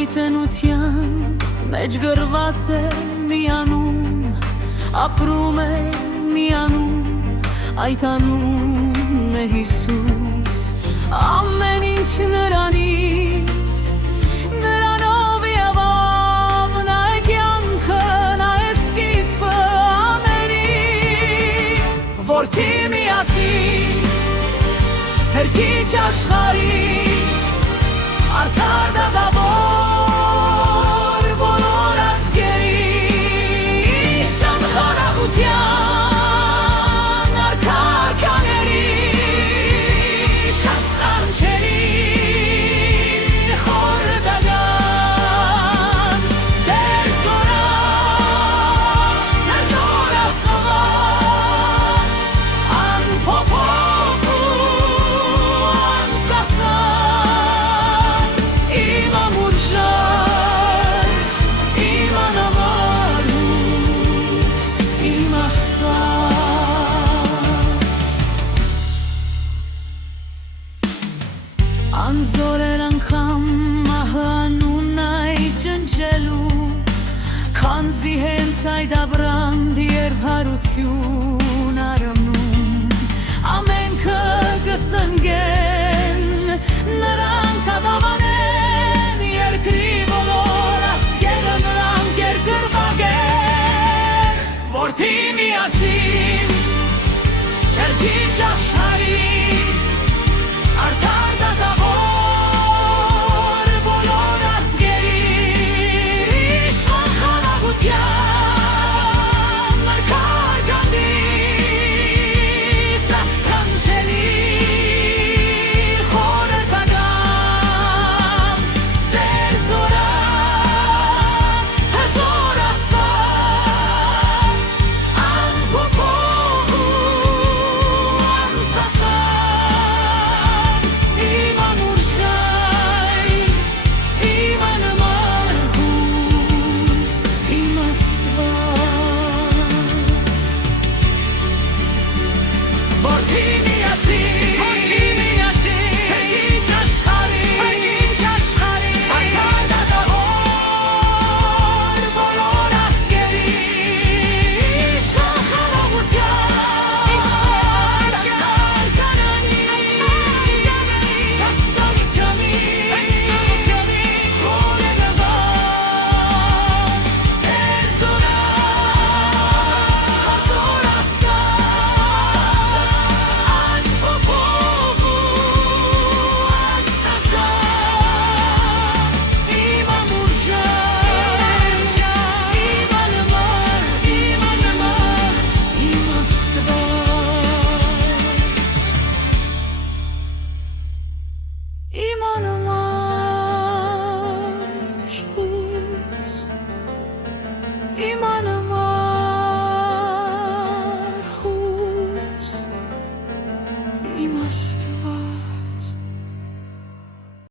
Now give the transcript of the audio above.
Հավիտենության մեջ գրված է միանում, ապրում է միանում, այդ անունն է Հիսուս։ Ամեն ինչ նրանից, նրանով եղավ, նա է կյանքը, նա է սկիզբը ամենի, որդի միացին, հերկիչ աշխարհի, արդար դատավոր բոլոր ազգերի, իշան խոնարհության արքայքաների, շասկանչերի խոր դագան, դեր զորած, դեր զորացնված, անփոփոխ ու անսասան, իմ ամուր ժայր, իմ անավարուս, իմ Աստված։ Անզորեր անգամ մահը անուն այդ ջնջելու, քանզի հենց այդ ապրանք և հարություն արմնում, ամենքը կծնգեն, նրանք կդավանեն, երկրի բոլոր ազգերը նրանք երկրպագեն, որդի միացին, հերկիչ աշխարհի, արդար դատավոր բոլոր ազգերի, իշխան խոնարհության արքայքանի, սասկանչելի խոր դագան, դեր զորած, հզոր Աստված, անփոփոխ ու անսասան, իմ ամուր ժայր, իմ անմար հույս, իմ Աստված։ Որդի միացին, հերկիչ աշխարհի, արդար դատավոր բոլոր ազգերի, իշխան խոնարհության արքայքանի, սասկանչանի խոր դագան, դեր զորած, հզոր Աստված, անփոփոխ ու անսասան, իմ ամուր ժայր, իմ անմար, իմ Աստված, իմ անմար հույս, իմ